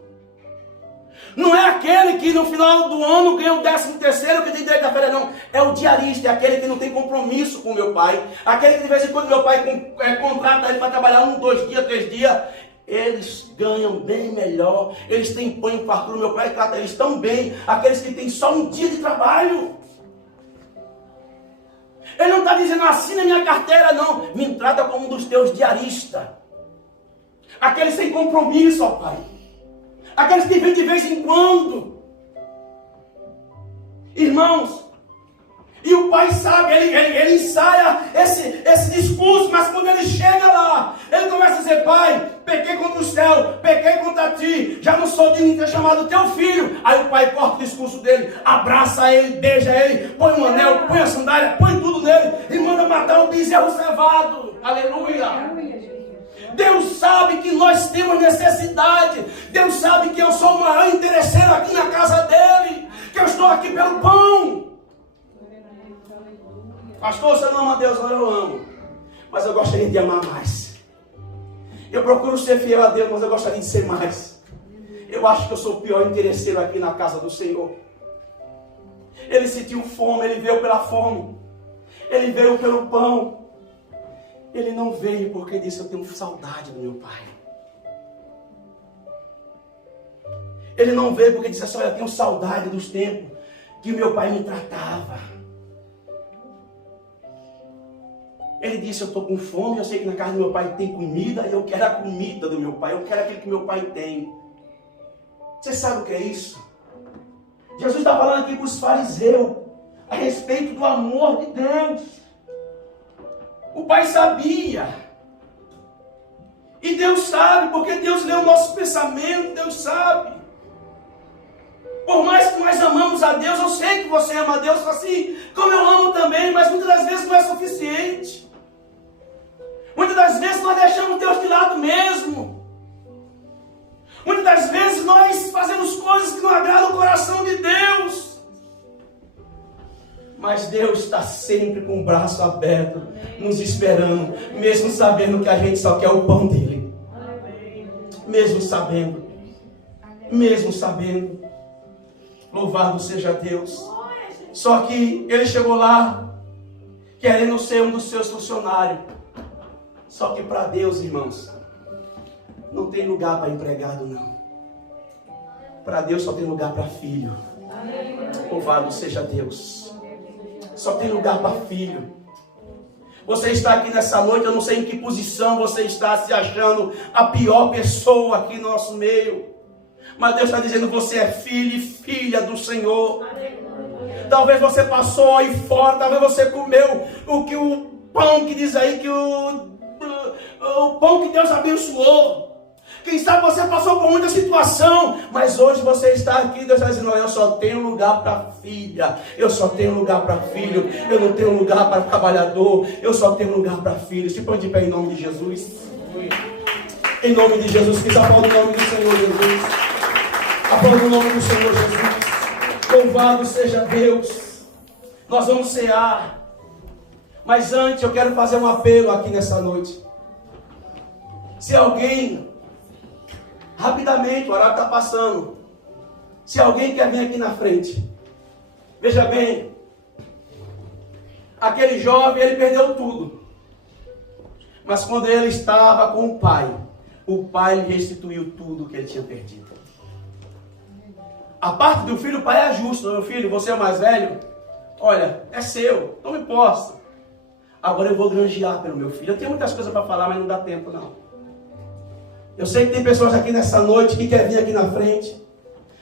Não é aquele que no final do ano ganha o 13º que tem direito à férias, não. É o diarista, é aquele que não tem compromisso com o meu pai. Aquele que de vez em quando meu pai contrata ele para trabalhar 1, 2 dias, 3 dias. Eles ganham bem melhor. Eles têm pão e fartura. Meu pai trata eles tão bem. Aqueles que têm só um dia de trabalho. Ele não está dizendo, assina minha carteira, não. Me trata como um dos teus diaristas. Aqueles sem compromisso, ó pai. Aqueles que vêm de vez em quando. Irmãos, e o pai sabe, ele ensaia esse discurso, mas quando ele chega lá, ele começa a dizer, pai, pequei contra o céu, pequei contra ti, já não sou digno de ter chamado teu filho. Aí o pai corta o discurso dele, abraça ele, beija ele, põe um anel, põe a sandália, põe tudo nele e manda matar um bezerro cevado. Aleluia. Deus sabe que nós temos necessidade. Deus sabe que eu sou o maior interesseiro aqui na casa dele, que eu estou aqui pelo pão. Pastor, você não ama Deus? Não, eu amo. Mas eu gostaria de amar mais. Eu procuro ser fiel a Deus, mas eu gostaria de ser mais. Eu acho que eu sou o pior interesseiro aqui na casa do Senhor. Ele sentiu fome, ele veio pela fome. Ele veio pelo pão. Ele não veio porque disse, eu tenho saudade do meu pai. Ele não veio porque disse assim, olha, eu tenho saudade dos tempos que o meu pai me tratava. Ele disse, eu estou com fome, eu sei que na casa do meu pai tem comida, e eu quero a comida do meu pai, eu quero aquilo que meu pai tem. Você sabe o que é isso? Jesus está falando aqui para os fariseus, a respeito do amor de Deus. O pai sabia. E Deus sabe, porque Deus lê o nosso pensamento, Deus sabe. Por mais que nós amamos a Deus, eu sei que você ama a Deus assim, como eu amo também, mas muitas das vezes não é suficiente. Muitas das vezes nós deixamos Deus de lado mesmo. Muitas das vezes nós fazemos coisas que não agradam o coração de Deus. Mas Deus está sempre com o braço aberto, nos esperando, mesmo sabendo que a gente só quer o pão dele. Mesmo sabendo. Mesmo sabendo. Louvado seja Deus. Só que ele chegou lá, querendo ser um dos seus funcionários. Só que para Deus, irmãos, não tem lugar para empregado, não. Para Deus só tem lugar para filho. Louvado seja Deus. Só tem lugar para filho. Você está aqui nessa noite, eu não sei em que posição você está se achando a pior pessoa aqui no nosso meio. Mas Deus está dizendo, você é filho e filha do Senhor. Talvez você passou aí fora, talvez você comeu o pão que diz aí que o pão que Deus abençoou. Quem sabe você passou por muita situação, mas hoje você está aqui, Deus está dizendo, eu só tenho lugar para filha, eu só tenho lugar para filho, eu não tenho lugar para trabalhador, eu só tenho lugar para filho. Se põe de pé em nome de Jesus. Em nome de Jesus, que aplaude o nome do Senhor Jesus. Aplaude o nome do Senhor Jesus. Louvado seja Deus. Nós vamos cear. Mas antes eu quero fazer um apelo aqui nessa noite. Se alguém Rapidamente, o horário está passando. Se alguém quer vir aqui na frente, veja bem, aquele jovem, ele perdeu tudo. Mas quando ele estava com o pai lhe restituiu tudo que ele tinha perdido. A parte do filho, o pai é justo. Meu filho, você é o mais velho? Olha, é seu, tome posse. Agora eu vou granjear pelo meu filho. Eu tenho muitas coisas para falar, mas não dá tempo não. Eu sei que tem pessoas aqui nessa noite que querem vir aqui na frente.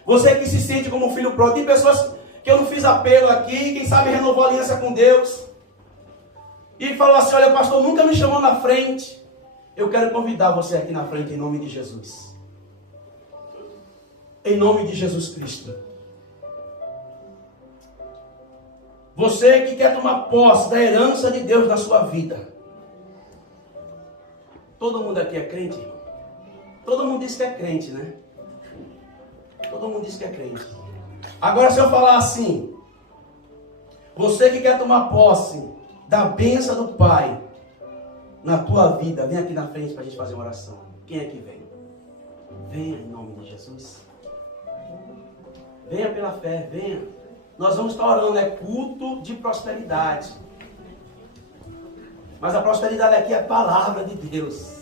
Você que se sente como um filho pródigo. Tem pessoas que eu não fiz apelo aqui, quem sabe renovou a aliança com Deus. E falou assim, olha, o pastor nunca me chamou na frente. Eu quero convidar você aqui na frente em nome de Jesus. Em nome de Jesus Cristo. Você que quer tomar posse da herança de Deus na sua vida. Todo mundo aqui é crente, irmão? Todo mundo diz que é crente, né? Todo mundo diz que é crente. Agora se eu falar assim, você que quer tomar posse da bênção do Pai na tua vida, vem aqui na frente para a gente fazer uma oração. Quem é que vem? Venha em nome de Jesus. Venha pela fé, venha. Nós vamos estar orando, é culto de prosperidade. Mas a prosperidade aqui é a palavra de Deus.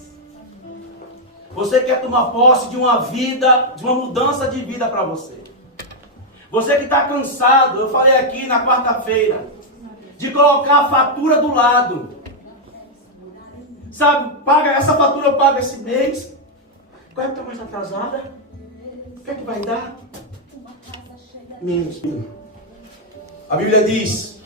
Você quer tomar posse de uma vida, de uma mudança de vida para você. Você que está cansado, eu falei aqui na quarta-feira, de colocar a fatura do lado. Sabe, paga essa fatura, eu pago esse mês. Qual é que está mais atrasada? O que é que vai dar? Menos. A Bíblia diz,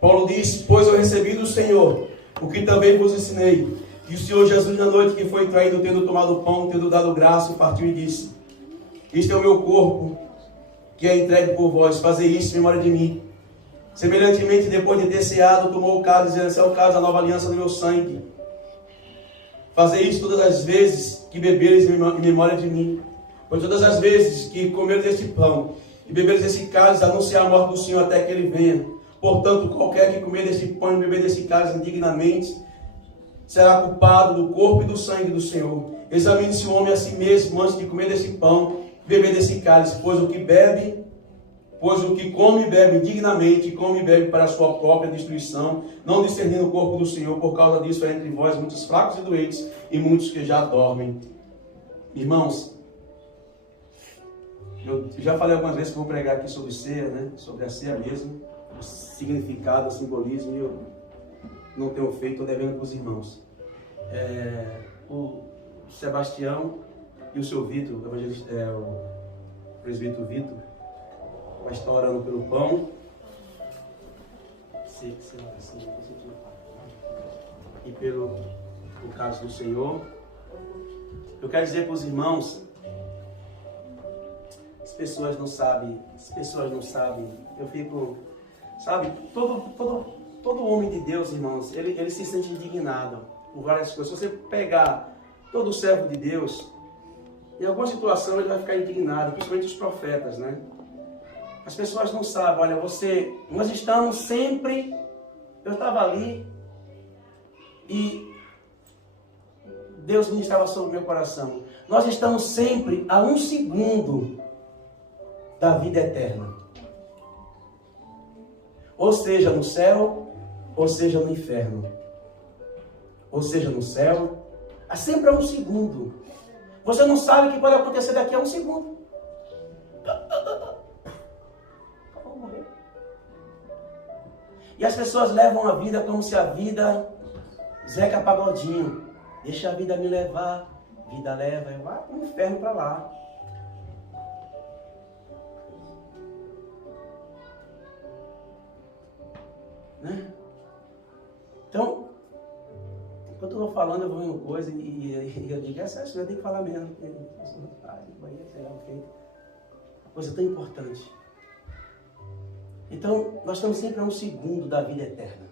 Paulo diz, pois eu recebi do Senhor, o que também vos ensinei, que o Senhor Jesus na noite que foi traído, tendo tomado o pão, tendo dado graça, partiu e disse, este é o meu corpo, que é entregue por vós, fazei isso em memória de mim. Semelhantemente, depois de ter ceado, tomou o cálice, dizendo, esse é o cálice da nova aliança do meu sangue. Fazei isso todas as vezes que bebereis em memória de mim. Pois todas as vezes que comeres este pão e beberes esse cálice, anunciar a morte do Senhor até que Ele venha. Portanto, qualquer que comer deste pão e beber desse cálice indignamente, será culpado do corpo e do sangue do Senhor. Examine-se o homem a si mesmo antes de comer desse pão e beber desse cálice, pois o que come e bebe indignamente, come e bebe para a sua própria destruição, não discernindo o corpo do Senhor. Por causa disso, há entre vós muitos fracos e doentes, e muitos que já dormem. Irmãos, eu já falei algumas vezes que vou pregar aqui sobre ceia, né? Sobre a ceia mesmo, o significado, o simbolismo, e eu não tenho feito, estou devendo para os irmãos. O Sebastião e o seu Vitor, o presbítero Vitor, vai estar orando pelo pão. E pelo cálice do Senhor. Eu quero dizer para os irmãos, as pessoas não sabem, eu fico, sabe, todo homem de Deus, irmãos, ele se sente indignado por várias coisas. Se você pegar todo servo de Deus, em alguma situação ele vai ficar indignado, principalmente os profetas, né? As pessoas não sabem, olha, nós estamos sempre, eu estava ali e Deus ministrava sobre o meu coração. Nós estamos sempre a 1 segundo da vida eterna. Ou seja, no céu, ou seja, no inferno. Ou seja, no céu, sempre a 1 segundo. Você não sabe o que pode acontecer daqui a 1 segundo. E as pessoas levam a vida como se a vida, Zeca Pagodinho, deixa a vida me levar, vida leva, eu vou para o inferno para lá. Né? Então, enquanto eu vou falando, eu vou vendo coisa e eu digo, essa eu tenho que falar mesmo. Coisa tão importante. Então, nós estamos sempre a 1 segundo da vida eterna.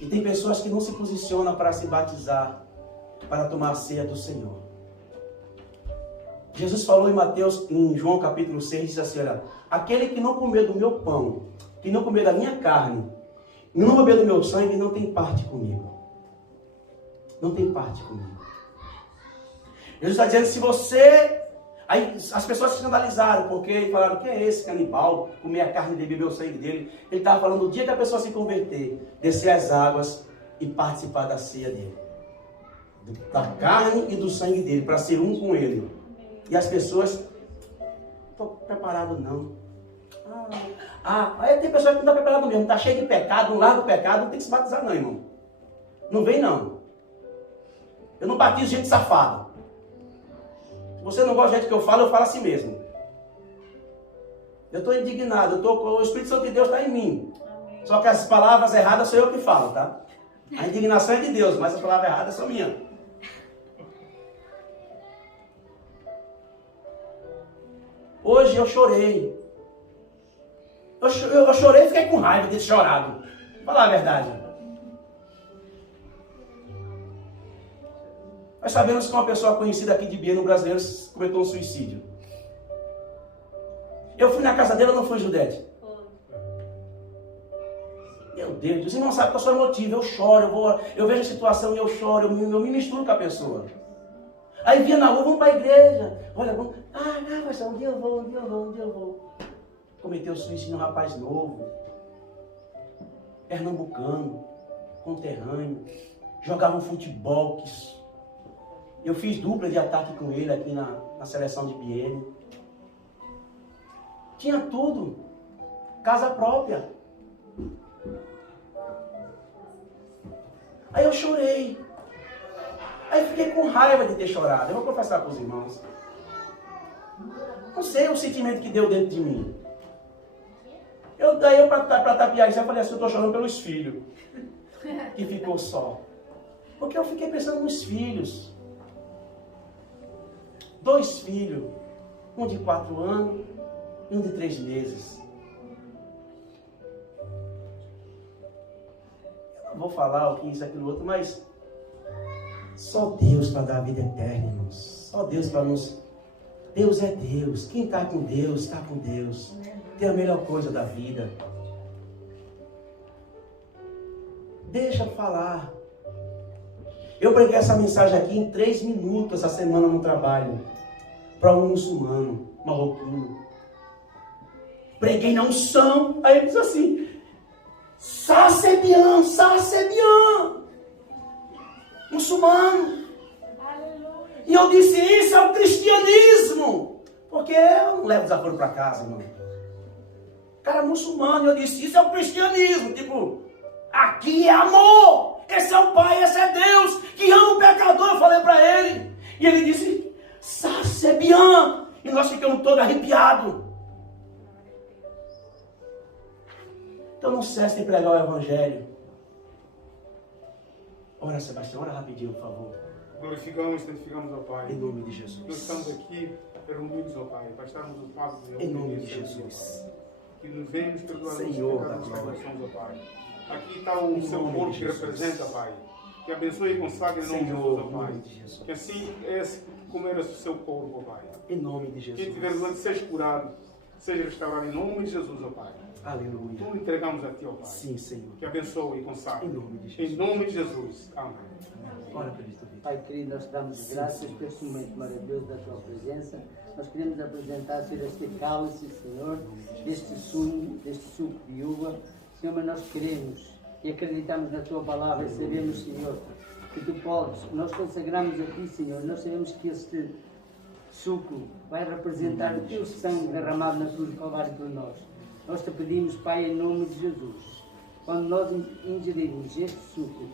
E tem pessoas que não se posicionam para se batizar, para tomar a ceia do Senhor. Jesus falou em João capítulo 6, diz assim, olha, aquele que não comer do meu pão, que não comer da minha carne, não beber do meu sangue não tem parte comigo. Não tem parte comigo. Jesus está dizendo, se você... Aí as pessoas se escandalizaram, porque falaram, quem é esse canibal, comer a carne dele, beber o sangue dele? Ele estava falando, o dia que a pessoa se converter, descer as águas e participar da ceia dele. Da carne e do sangue dele, para ser um com ele. E as pessoas, não estou preparado não. Aí tem pessoa que não está preparado mesmo, está cheio de pecado, não larga o pecado, não tem que se batizar não, irmão. Não vem não. Eu não batizo gente safada. Se você não gosta do jeito que eu falo assim mesmo. Eu estou indignado, o Espírito Santo de Deus está em mim. Só que as palavras erradas sou eu que falo, tá? A indignação é de Deus, mas as palavras erradas são minhas. Hoje eu chorei. Eu chorei e fiquei com raiva de ter chorado. Vou falar a verdade. Nós sabemos que uma pessoa conhecida aqui de Bieno, brasileiro, cometeu um suicídio. Eu fui na casa dela, não fui, Judete? Meu Deus, os irmãos sabem que eu sou emotivo, eu choro, eu vejo a situação e eu choro, eu me misturo com a pessoa. Aí via na rua, vamos para a igreja. Olha, vamos. Mas um dia eu vou. Cometeu suicídio um rapaz novo, pernambucano, conterrâneo, jogava um futebol. Eu fiz dupla de ataque com ele aqui na seleção de Biene. Tinha tudo, casa própria. Aí eu chorei. Aí fiquei com raiva de ter chorado. Eu vou confessar para os irmãos. Não sei o sentimento que deu dentro de mim. Daí eu para tapiar isso, eu falei assim, eu estou chorando pelos filhos. Que ficou só. Porque eu fiquei pensando nos filhos. 2 filhos. Um de 4 anos e um de 3 meses. Eu não vou falar o que isso, aquilo, outro, mas... Só Deus para dar a vida eterna, irmãos. Só Deus para nos... Deus é Deus. Quem está com Deus, está com Deus. Tem a melhor coisa da vida. Deixa eu falar. Eu preguei essa mensagem aqui em 3 minutos essa semana no trabalho. Para um muçulmano, marroquino. Preguei na unção. Aí ele disse assim: Ça c'est bien. Muçulmano. E eu disse, isso é o cristianismo. Porque eu não levo desaforo para casa, irmão. Cara muçulmano, eu disse, isso é o cristianismo. Tipo, aqui é amor. Esse é o Pai, esse é Deus, que ama o pecador. Eu falei para ele. E ele disse, ça c'est bien. E nós ficamos todos arrepiados. Então não cesse de pregar o Evangelho. Ora, Sebastião, ora rapidinho, por favor. Glorificamos e santificamos ao Pai. Em nome de Jesus. Nós estamos aqui reunidos ao Pai, para estarmos ocupados em nome de Jesus. Que nos venhamos perdoar os Senhor, pecados das transgressões ao Pai. Aqui está o seu corpo que representa, Pai. Que abençoe e consagre em nome de Jesus, ao Pai. Que assim comer o seu corpo, ó Pai. Em nome de Jesus. Quem tiver doente seja curado, seja restaurado em nome de Jesus, ó Pai. Aleluia. Tudo entregamos a Ti, ó Pai. Sim, Senhor. Que abençoe e consagre. Em nome de Jesus. Em nome de Jesus. Amém. Ora, Cristo. Pai querido, nós te damos graças por este momento maravilhoso da Tua presença. Nós queremos apresentar, Senhor, este cálice, Senhor, deste suco de uva. Senhor, mas nós queremos e acreditamos na Tua palavra e sabemos, Senhor, que Tu podes. Nós consagramos a Ti, Senhor. Nós sabemos que este suco vai representar o Teu sangue derramado na cruz do Calvário por nós. Nós te pedimos, Pai, em nome de Jesus, quando nós ingerirmos este suco,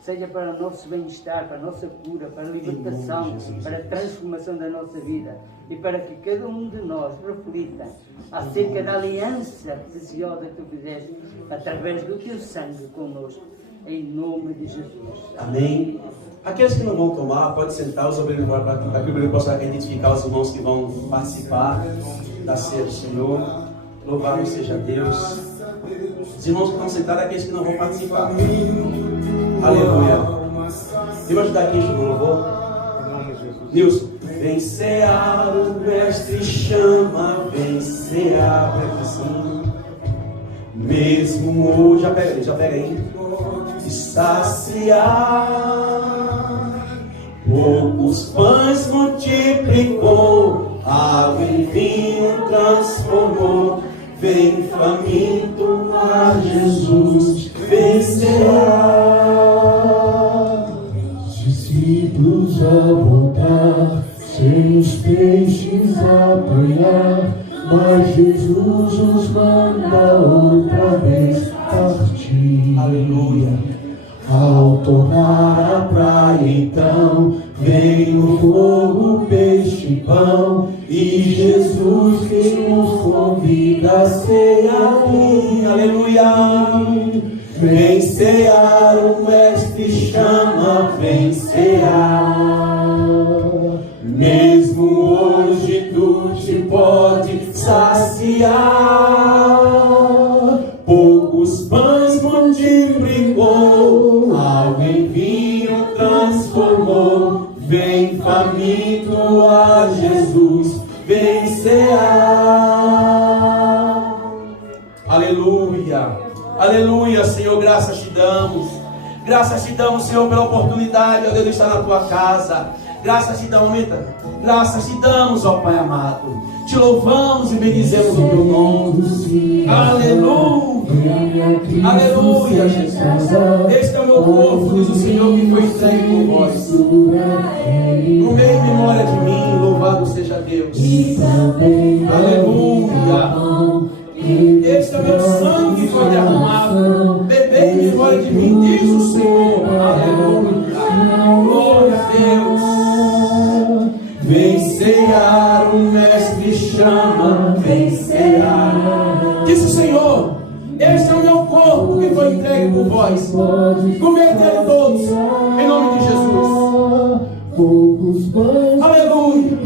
seja para o nosso bem-estar, para a nossa cura, para a libertação, para a transformação da nossa vida e para que cada um de nós reflita acerca da aliança preciosa que Tu fizeste através do Teu sangue conosco, em nome de Jesus. Amém. Aqueles que não vão tomar, pode sentar, os obreiros para que o obreiro possa identificar os irmãos que vão participar da ceia do Senhor. Louvado seja Deus. Os irmãos que estão sentados, aqueles que não vão participar. Aleluia. Vem ajudar aqui, no louvor. Nilson. Vem cear, o mestre chama, vem cear, assim. mesmo hoje, já pega aí, saciar, poucos pães multiplicou, água em vinho transformou, vem faminto a Jesus, vencerá. Os discípulos ao voltar, sem os peixes apanhar, mas Jesus os manda outra vez partir. Aleluia. Ao tornar a praia então, vem o fogo, peixe e pão, e Jesus que nos convida a cear. Aleluia. Vem cear, o Mestre chama, vem cear. Mesmo hoje tu te pode saciar. Poucos pães multiplicou, água em vinho transformou. Vem faminto a Jesus, vem cear. Aleluia. Aleluia, Senhor, graças te damos. Graças te damos, Senhor, pela oportunidade, ó Deus, de estar na tua casa. Graças te damos, aumenta. Graças te damos, ó Pai amado. Te louvamos e bendizemos o teu nome. Aleluia. Aleluia, Jesus. Este é o meu corpo, diz o Senhor, que foi entregue por vós. No meio e memória de mim, louvado seja Deus. Aleluia. Este é o meu sangue que foi derramado. Bebei em memória de mim, diz o Senhor. Aleluia. Glória a Deus. Vem cear, o Mestre chama, vem cear. Diz o Senhor: este é o meu corpo que foi entregue por vós. Comei dele todos, em nome de Jesus. Poucos pães Aleluia.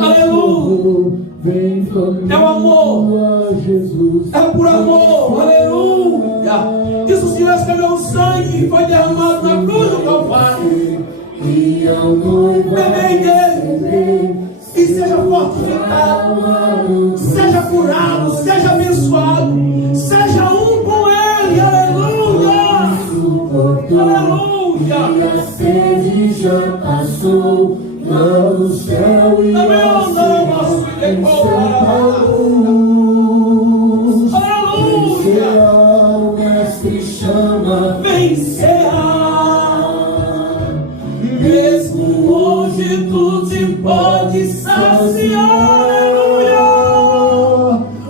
Aleluia. Vem É o amor. a Jesus. É por amor. Aleluia. Diz o Senhor: este é o meu sangue que foi derramado na cruz do Calvário. Bebei dele e seja fortificado, seja curado, seja abençoado, seja um com ele. Aleluia. Aleluia. E a sede já passou, lá no céu e também na andamos e luz. Aleluia. o Mestre chama, Vencerá. Mesmo hoje tu te pode saciar. Aleluia.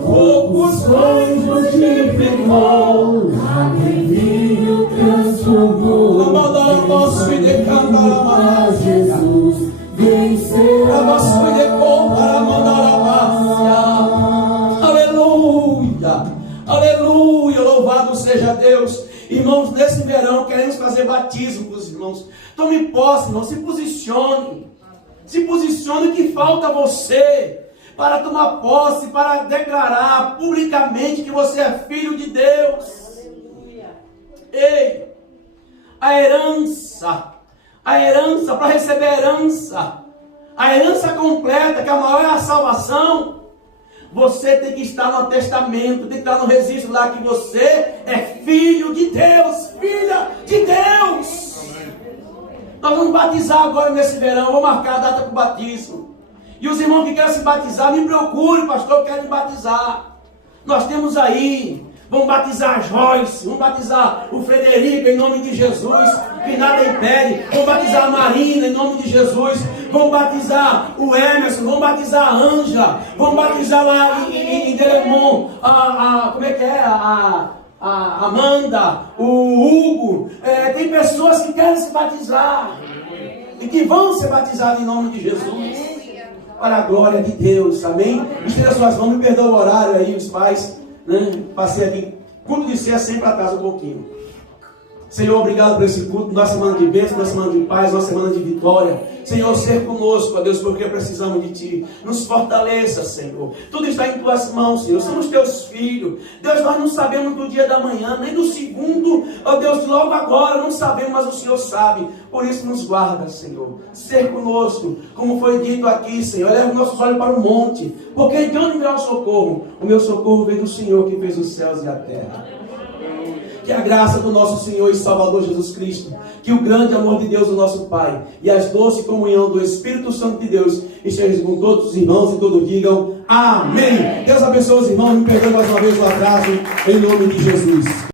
Poucos pães multiplicou, água em vinho transformou. nosso e decantar A Jesus vencerá. para mandar a Aleluia. Aleluia. Louvado seja Deus. Irmãos, nesse verão queremos fazer batismo com os irmãos. Tome posse, irmão. Se posicione. Se posicione, que falta você para tomar posse, para declarar publicamente que você é filho de Deus. Ei, a herança, para receber a herança completa, que a maior é a salvação. Você tem que estar no testamento, tem que estar no registro lá que você é filho de Deus, filha de Deus. Nós vamos batizar agora nesse verão, vou marcar a data para o batismo. E os irmãos que querem se batizar, me procure, pastor, eu quero me batizar. Nós temos aí, vamos batizar a Joyce, vamos batizar o Frederico em nome de Jesus, que nada impede. Vamos batizar a Marina em nome de Jesus. Vamos batizar o Emerson, vamos batizar a Ângela, vamos batizar lá em Delemon, como é que é? A Amanda, o Hugo. Tem pessoas que querem se batizar e que vão ser batizadas em nome de Jesus, para a glória de Deus, amém? Estenda suas mãos, me perdoa o horário aí, os pais, né? Passei aqui, culto de ceia sempre atrasa um pouquinho. Senhor, obrigado por esse culto, nossa semana de bênção, nossa semana de paz, nossa semana de vitória. Senhor, ser conosco, ó Deus, porque precisamos de Ti. Nos fortaleça, Senhor. Tudo está em Tuas mãos, Senhor. Somos Teus filhos. Deus, nós não sabemos do dia da manhã, nem do segundo, ó Deus, logo agora, não sabemos, mas o Senhor sabe. Por isso nos guarda, Senhor. Ser conosco, como foi dito aqui, Senhor. Leva os nossos olhos para o monte, porque de onde virá o socorro? O meu socorro vem do Senhor que fez os céus e a terra. Que a graça do nosso Senhor e Salvador Jesus Cristo, que o grande amor de Deus, o nosso Pai, e a doce comunhão do Espírito Santo de Deus estejam com todos os irmãos e todos digam amém. Deus abençoe os irmãos, me perdoe mais uma vez o atraso, em nome de Jesus.